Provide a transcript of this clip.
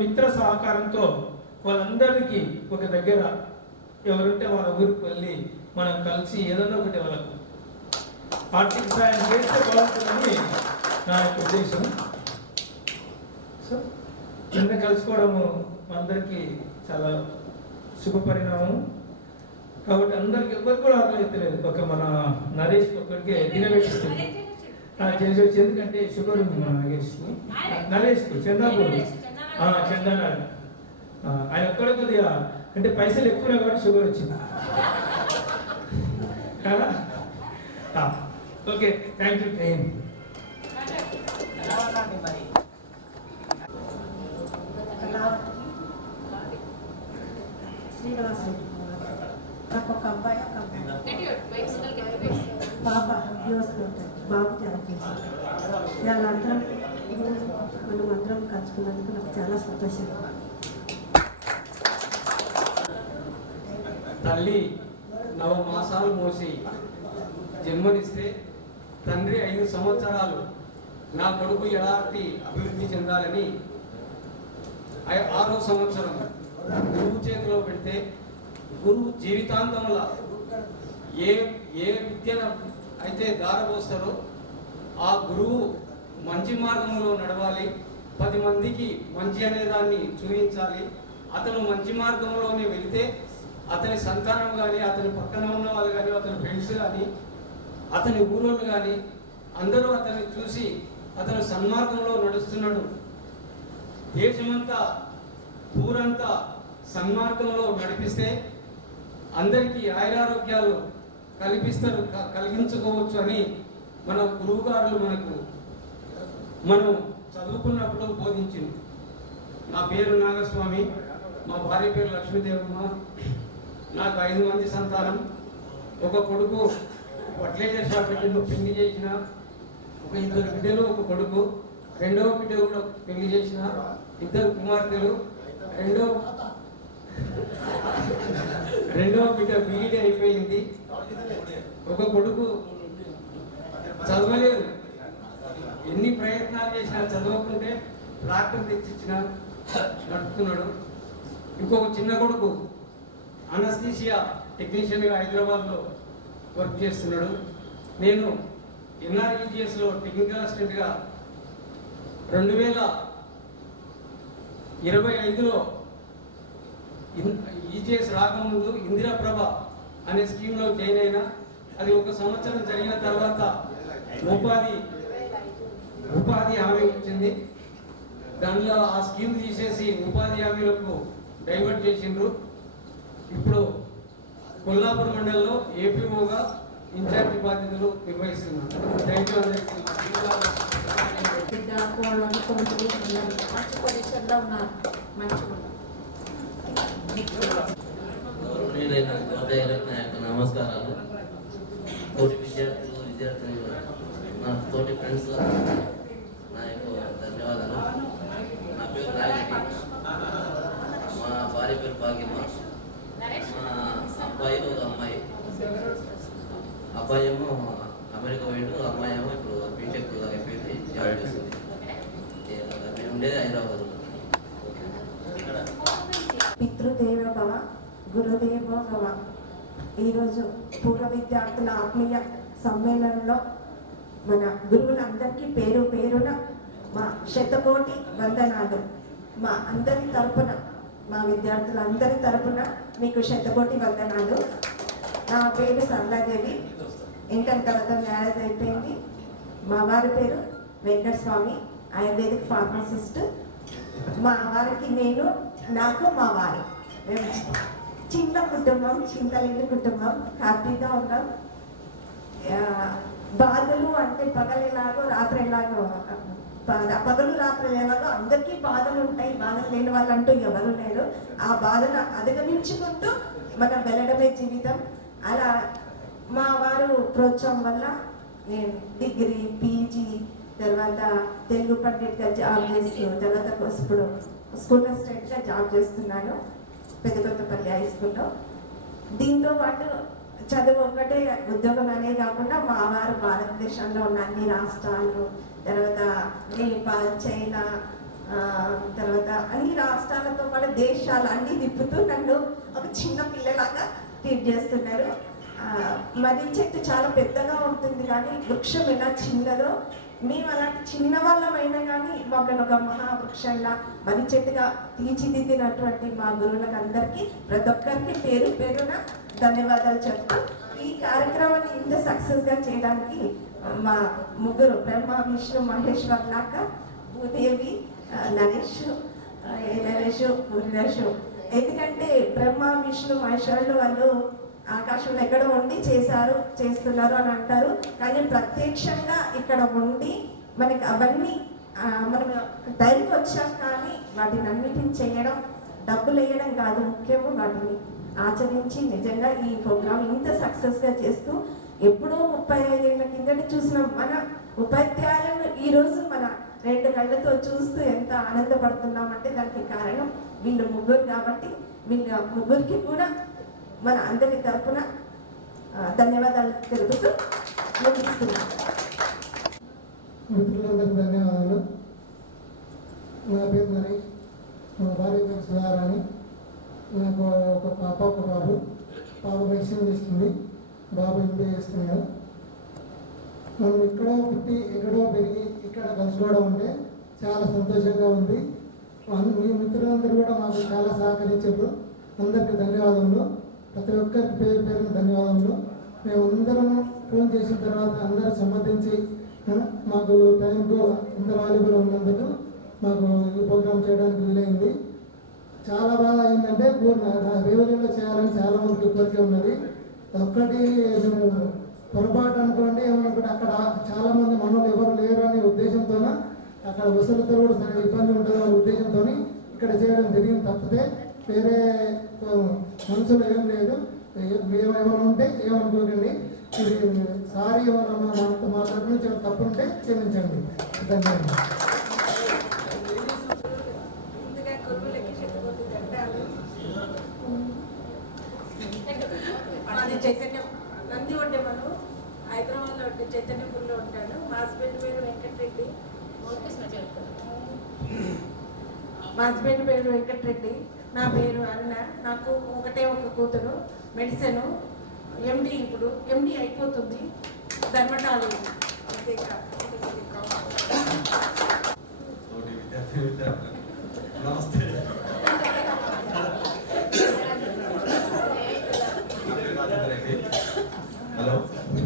మిత్ర సహకారంతో వాళ్ళందరికీ ఒక దగ్గర ఎవరుంటే వాళ్ళ ఊరికి వెళ్ళి మనం కలిసి ఏదైనా ఒకటి వాళ్ళకు ఆర్థిక సాయం చేస్తే బాగుంటుందని నా యొక్క ఉద్దేశం. సో నిన్న కలుసుకోవడము అందరికీ చాలా శుభ పరిణామం. కాబట్టి అందరికి ఎవరికి కూడా ఆకలి అయితే లేదు. ఒక మన నరేష్ ఒక్కడికే తినబెట్టిస్తుంది చేసి వచ్చి, ఎందుకంటే షుగర్ ఉంది మన నరేష్కు చందాపూర్ చందనాడు. ఆయన ఒక్కడ కొద్దిగా అంటే పైసలు ఎక్కువ కాబట్టి షుగర్ వచ్చింది కదా. Okay, thank you. శ్రీనివాస్ నాకు ఒక అబ్బాయి ఒక పాప యూఎస్లో ఉంటాయి. బాబు జాబ్ చేశారు. వాళ్ళందరం మనం అందరం కలుసుకున్నందుకు నాకు చాలా సంతోషం. తల్లి 9 మాసాలు మోసి జన్మనిస్తే తండ్రి 5 సంవత్సరాలు నా కొడుకు ఎలాంటి అభివృద్ధి చెందాలని 6వ సంవత్సరం గురువు చేతిలో పెడితే గురువు జీవితాంతంలో ఏ విద్యను అయితే దారపోస్తారో ఆ గురువు మంచి మార్గంలో నడవాలి, 10 మందికి మంచి అనే దాన్ని చూపించాలి. అతను మంచి మార్గంలోనే వెళితే అతని సంతానం కానీ, అతని పక్కన ఉన్న వాళ్ళు కానీ, అతని ఫ్రెండ్స్ కానీ, అతని ఊరోళ్ళు కానీ అందరూ అతన్ని చూసి అతను సన్మార్గంలో నడుస్తున్నాడు, దేశమంతా ఊరంతా సన్మార్గంలో నడిపిస్తే అందరికీ ఆయురారోగ్యాలు కలిగించుకోవచ్చు అని మన గురువుగారులు మనం చదువుకున్నప్పుడు బోధించింది. నా పేరు నాగస్వామి, మా భార్య పేరు లక్ష్మీదేవమ్మ. నాకు 5 మంది సంతానం. ఒక కొడుకు ఫర్టిలైజర్ షాప్ పెళ్లి చేసిన, ఒక 2 బిడ్డలు, ఒక కొడుకు. 2వ బిడ్డ కూడా పెళ్లి చేసిన, 2 కుమార్తెలు. రెండవ బిడ్డ బీఈడీ అయిపోయింది. ఒక కొడుకు చదవలేదు, ఎన్ని ప్రయత్నాలు చేసినా చదవకుంటే ట్రాక్టర్ తెచ్చిచ్చిన నడుపుతున్నాడు. ఇంకొక చిన్న కొడుకు అనస్థీషియా టెక్నీషియన్గా హైదరాబాద్లో వర్క్ చేస్తున్నాడు. నేను ఎన్ఆర్ఈజిఎస్లో టెక్నికల్ అసిస్టెంట్గా 2025లో ఈజీఎస్ రాకముందు ఇందిరాప్రభ అనే స్కీమ్లో జాయిన్ అయినా. అది 1 సంవత్సరం జరిగిన తర్వాత ఉపాధి హామీ వచ్చింది. దానిలో ఆ స్కీమ్ తీసేసి ఉపాధి హామీలకు డైవర్ట్ చేసిండ్రు. ఇప్పుడు కొల్లాపూర్ మండలంలో ఏపీఓగా ఇన్ఛార్జి బాధ్యతలు నిర్వహిస్తున్నాను. థ్యాంక్ యూ అందరికీ. నమస్కారాలు. తోటి విద్యార్థులు, నా తోటి ఫ్రెండ్స్ నా యొక్క ధన్యవాదాలు. నా పేరు నాగరెడ్డి, మా భార్య పేరు భాగ్యమ్మ, మా అబ్బాయి ఒక అమ్మాయి. అబ్బాయి ఏమో అమెరికా పోయిండు, అమ్మాయి ఏమో ఇప్పుడు బీటెక్ అయిపోయింది, జాబ్ చేస్తుంది. మేము ఉండేది హైదరాబాద్. పితృదేవ భవ, గురుదేవ భవ. ఈరోజు పూర్వ విద్యార్థుల ఆత్మీయ సమ్మేళనంలో మన గురువులందరికీ పేరు పేరున మా శతకోటి వందనాలు. మా అందరి తరపున, మా విద్యార్థులందరి తరపున మీకు శతకోటి వందనాలు. నా పేరు సరళాదేవి. ఇంటర్ తర్వాత మ్యారేజ్ అయిపోయింది. మా వారి పేరు వెంకటస్వామి, ఆయుర్వేదిక్ ఫార్మసిస్ట్. మా వారికి నాకు మా వారు, మేము చిన్న కుటుంబం, చింతలేని కుటుంబం, హ్యాపీగా ఉన్నాం. బాధలు అంటే పగలేలాగో రాత్రి ఎలాగో, పగలు రాత్రి ఎలాగో అందరికీ బాధలు ఉంటాయి. బాధలు లేని వాళ్ళంటూ ఎవరు లేరు. ఆ బాధను అధిగమించుకుంటూ మనం వెళ్ళడమే జీవితం. అలా మా వారు ప్రోత్సాహం వల్ల నేను డిగ్రీ, పీజీ, తర్వాత తెలుగు పండిట్గా జాబ్ చేస్తూ, తర్వాత ఇప్పుడు స్కూల్ అసిస్టెంట్గా జాబ్ చేస్తున్నాను పెద్దకొత్తపల్లి హై స్కూల్లో. దీంతో పాటు చదువు ఒక్కటే ఉద్యోగం అనే కాకుండా మా వారు భారతదేశంలో ఉన్న అన్ని రాష్ట్రాలు, తర్వాత నేపాల్, చైనా, తర్వాత అన్ని రాష్ట్రాలతో పాటు దేశాలు అన్ని తిప్పుతూ నన్ను ఒక చిన్న పిల్లలాగా ట్రీట్ చేస్తున్నారు. మర్రి చెట్టు చాలా పెద్దగా ఉంటుంది కానీ వృక్షం ఎలా చిన్నదో మేము అలాంటి చిన్న వాళ్ళమైనా కానీ మమ్మల్ని ఒక మహావృక్షంగా మర్రి చెట్టుగా తీర్చిదిద్దినటువంటి మా గురువులకు అందరికీ ప్రతి ఒక్కరికి పేరు పేరున ధన్యవాదాలు చెప్తూ ఈ కార్యక్రమాన్ని ఇంత సక్సెస్గా చేయడానికి మా ముగ్గురు బ్రహ్మ విష్ణు మహేశ్వర్ లాగా భూదేవి నరేష్ పూరినరేష్ ఎందుకంటే బ్రహ్మ విష్ణు మహేశ్వరులు వాళ్ళు ఆకాశంలో ఎక్కడ ఉండి చేస్తున్నారు అని అంటారు. కానీ ప్రత్యక్షంగా ఇక్కడ ఉండి మనకి అవన్నీ మనం ధైర్యం వచ్చాం కానీ వాటిని అన్నిటిని చేయడం డబ్బులు వేయడం కాదు, ముఖ్యము వాటిని ఆచరించి నిజంగా ఈ ప్రోగ్రాం ఇంత సక్సెస్గా చేస్తూ ఎప్పుడో 35 ఏళ్ళ కిందట చూసిన మన ఉపాధ్యాయులను ఈరోజు మన 2 కళ్ళతో చూస్తూ ఎంత ఆనందపడుతున్నామంటే దానికి కారణం వీళ్ళు ముగ్గురు కాబట్టి వీళ్ళ ముగ్గురికి కూడా మన అందరి తరఫున ధన్యవాదాలు తెలుపుతూ ముగిస్తున్నాం. మిత్రులందరికీ ధన్యవాదాలు. నా పేరు నరేష్, మా భార్య పేరు సుధారాణి. నాకు ఒక పాప ఒక బాబు. పాప మెడిసిన్ చేస్తుంది, బాబు ఎంబీఏ చేస్తున్నాడు. మనం ఎక్కడో పుట్టి ఎక్కడో పెరిగి ఇక్కడ కలుసుకోవడం అంటే చాలా సంతోషంగా ఉంది. మీ మిత్రులందరూ కూడా మాకు చాలా సహకరించారు. అందరికీ ధన్యవాదములు. ప్రతి ఒక్కరికి పేరు పేరున ధన్యవాదములు. మేము అందరం ఫోన్ చేసిన తర్వాత అందరూ సంబంధించి మాకు టైంకు ఇంత వాల్యుబుల్ ఉన్నందుకు మాకు ఈ ప్రోగ్రాం చేయడానికి వీలైంది. చాలా బాగా అయిందంటే రేవలిలో చేయాలని చాలా మందికి కోరిక ఉన్నది. ఒక్కటి పొరపాటు అనుకోండి ఏమనుకుంటే అక్కడ చాలా మంది మనోళ్ళు ఎవరు లేరు అనే ఉద్దేశంతో అక్కడ వసతులతో కూడా ఇబ్బంది ఉంటుంది అనే ఉద్దేశంతో ఇక్కడ చేయడం జరిగింది. తప్పితే వేరే మనసులో ఏం లేదు. ఏమైనా ఉంటే ఏమనుకోకండి. ఇది సారీ ఏమన్నా మా తరఫు నుంచి తప్పు ఉంటే క్షమించండి. ధన్యవాదాలు. చైతన్యం నంది ఉండే మనం హైదరాబాద్లో ఉంటే చైతన్యపూర్లో ఉంటాడు. మా హస్బెండ్ పేరు వెంకటరెడ్డి. నా పేరు అరుణ. నాకు ఒకటే ఒక కూతురు. మెడిసిన్ ఎండి, ఇప్పుడు ఎండి అయిపోతుంది, డర్మటాలజీ.